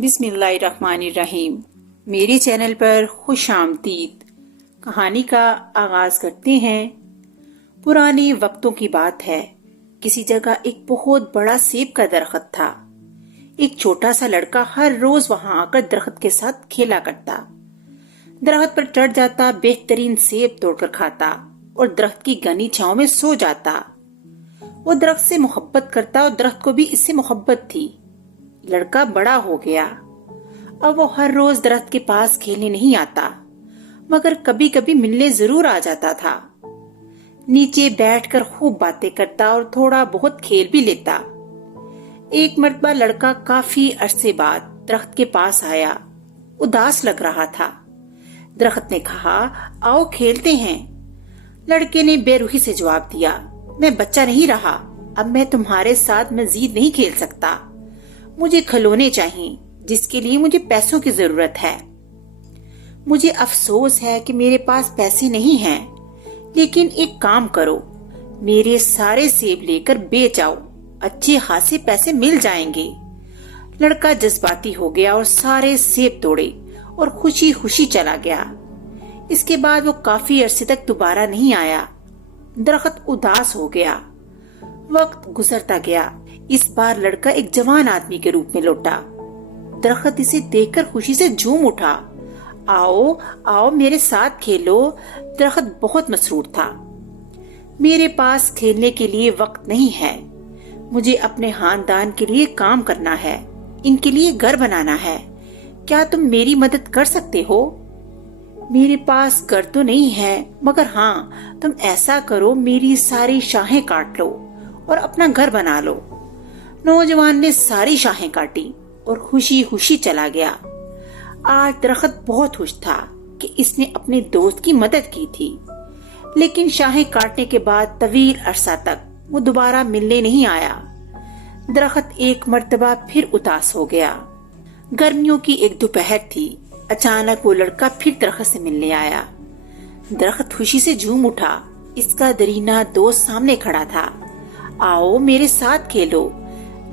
बिस्मिल्लाहिर्रहमानिर्रहीम। मेरे चैनल पर खुश आमदीद। कहानी का आगाज करते हैं। पुराने वक्तों की बात है। किसी जगह एक बहुत बड़ा सेब का दरख्त था। एक छोटा सा लड़का हर रोज वहां आकर दरख्त के साथ खेला करता। दरख्त पर चढ़ जाता, बेहतरीन सेब तोड़कर खाता और दरख्त की घनी छांव में सो जाता। वो दरख्त से मोहब्बत करता और दरख्त को भी इससे मोहब्बत थी। लड़का बड़ा हो गया। अब वो हर रोज दरख्त के पास खेलने नहीं आता, मगर कभी कभी मिलने जरूर आ जाता था। नीचे बैठकर खूब बातें करता और थोड़ा बहुत खेल भी लेता। एक मर्तबा लड़का काफी अरसे बाद दरख्त के पास आया। उदास लग रहा था। दरख्त ने कहा, आओ खेलते हैं। लड़के ने बेरुखी से जवाब दिया, मैं बच्चा नहीं रहा, अब मैं तुम्हारे साथ मजीद नहीं खेल सकता। मुझे खिलौने चाहिए, जिसके लिए मुझे पैसों की जरूरत है। मुझे अफसोस है कि मेरे पास पैसे नहीं हैं, लेकिन एक काम करो, मेरे सारे सेब लेकर बेच आओ, अच्छे खासे पैसे मिल जाएंगे। लड़का जज्बाती हो गया और सारे सेब तोड़े और खुशी खुशी चला गया। इसके बाद वो काफी अरसे तक दोबारा नहीं आया। दरख्त उदास हो गया। वक्त गुजरता गया। इस बार लड़का एक जवान आदमी के रूप में लौटा। दरख्त इसे देखकर खुशी से झूम उठा। आओ आओ मेरे साथ खेलो। दरख्त बहुत मसरूर था। मेरे पास खेलने के लिए वक्त नहीं है। मुझे अपने खानदान के लिए काम करना है, इनके लिए घर बनाना है। क्या तुम मेरी मदद कर सकते हो? मेरे पास घर तो नहीं है, मगर हाँ, तुम ऐसा करो, मेरी सारी शाखें काट लो और अपना घर बना लो। नौजवान ने सारी शाखें काटी और खुशी खुशी चला गया। आज दरख्त बहुत खुश था कि इसने अपने दोस्त की मदद की थी, लेकिन शाखें काटने के बाद तवील अरसा तक वो दोबारा मिलने नहीं आया। दरख्त एक मर्तबा फिर उदास हो गया। गर्मियों की एक दोपहर थी। अचानक वो लड़का फिर दरख्त से मिलने आया। दरख्त खुशी से झूम उठा। इसका दरीना दोस्त सामने खड़ा था। आओ मेरे साथ खेलो।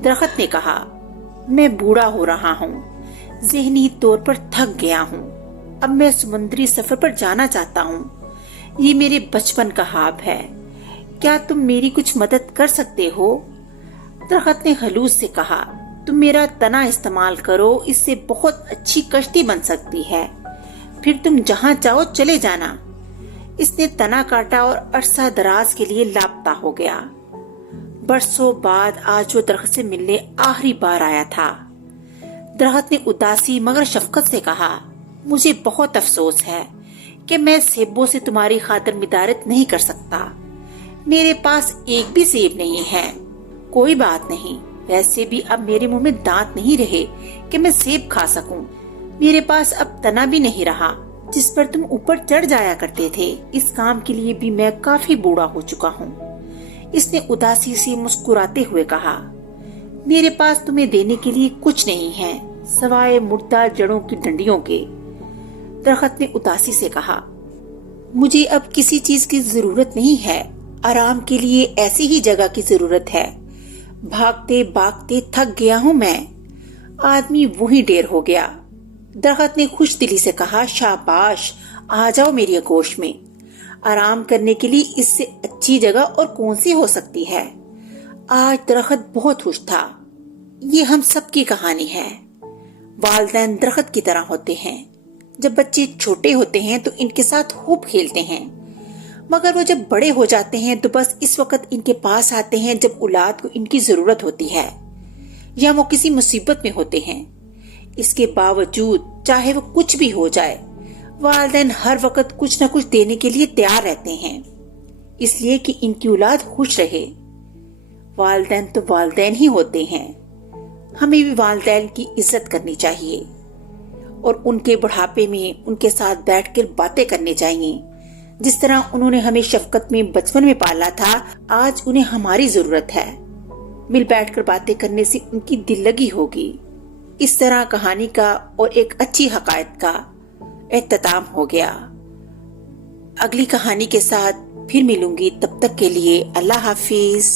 दरख्त ने कहा, मैं बूढ़ा हो रहा हूँ, ज़हनी तौर पर थक गया हूँ। अब मैं समुद्री सफर पर जाना चाहता हूँ। ये मेरे बचपन का ख्वाब है। क्या तुम मेरी कुछ मदद कर सकते हो? दरख्त ने खलूस से कहा, तुम मेरा तना इस्तेमाल करो, इससे बहुत अच्छी कश्ती बन सकती है। फिर तुम जहाँ चाहो चले जाना। इसने तना काटा और अरसा दराज के लिए लापता हो गया। बरसों बाद आज वो दरख्त से मिलने आखिरी बार आया था। दरख्त ने उदासी मगर शफकत से कहा, मुझे बहुत अफसोस है कि मैं सेबों से तुम्हारी खातिर मिदारत नहीं कर सकता। मेरे पास एक भी सेब नहीं है। कोई बात नहीं, वैसे भी अब मेरे मुंह में दांत नहीं रहे कि मैं सेब खा सकूं। मेरे पास अब तना भी नहीं रहा जिस पर तुम ऊपर चढ़ जाया करते थे। इस काम के लिए भी मैं काफी बूढ़ा हो चुका हूँ। इसने उदासी से मुस्कुराते हुए कहा, मेरे पास तुम्हें देने के लिए कुछ नहीं है सवाए मुर्दा जड़ों की डंडियों के। दरख्त ने उदासी से कहा, मुझे अब किसी चीज की जरूरत नहीं है। आराम के लिए ऐसी ही जगह की जरूरत है। भागते भागते थक गया हूँ मैं। आदमी वहीं ढेर हो गया। दरख्त ने खुश दिली से कहा, शाबाश, आ जाओ मेरी आगोश में। आराम करने के लिए इससे अच्छी जगह और कौन सी हो सकती है। आज दरख्त बहुत खुश था। ये हम सब की कहानी है। वालिदैन दरख्त की तरह होते हैं। जब बच्चे छोटे होते हैं तो इनके साथ खूब खेलते हैं, मगर वो जब बड़े हो जाते हैं तो बस इस वक्त इनके पास आते हैं जब औलाद को इनकी जरूरत होती है या वो किसी मुसीबत में होते हैं। इसके बावजूद चाहे वो कुछ भी हो जाए, वालिदैन हर वक्त कुछ न कुछ देने के लिए तैयार रहते हैं, इसलिए कि इनकी औलाद खुश रहे। वालिदैन तो वालिदैन ही होते हैं। हमें भी वालिदैन की इज्जत करनी चाहिए और उनके बुढ़ापे में उनके साथ बैठकर बातें करनी चाहिए। जिस तरह उन्होंने हमें शफकत में बचपन में पाला था, आज उन्हें हमारी जरूरत है। मिल बैठकर बातें करने से उनकी दिल लगी होगी। इस तरह कहानी का और एक अच्छी हकायत का इख्तिताम हो गया। अगली कहानी के साथ फिर मिलूंगी, तब तक के लिए अल्लाह हाफिज।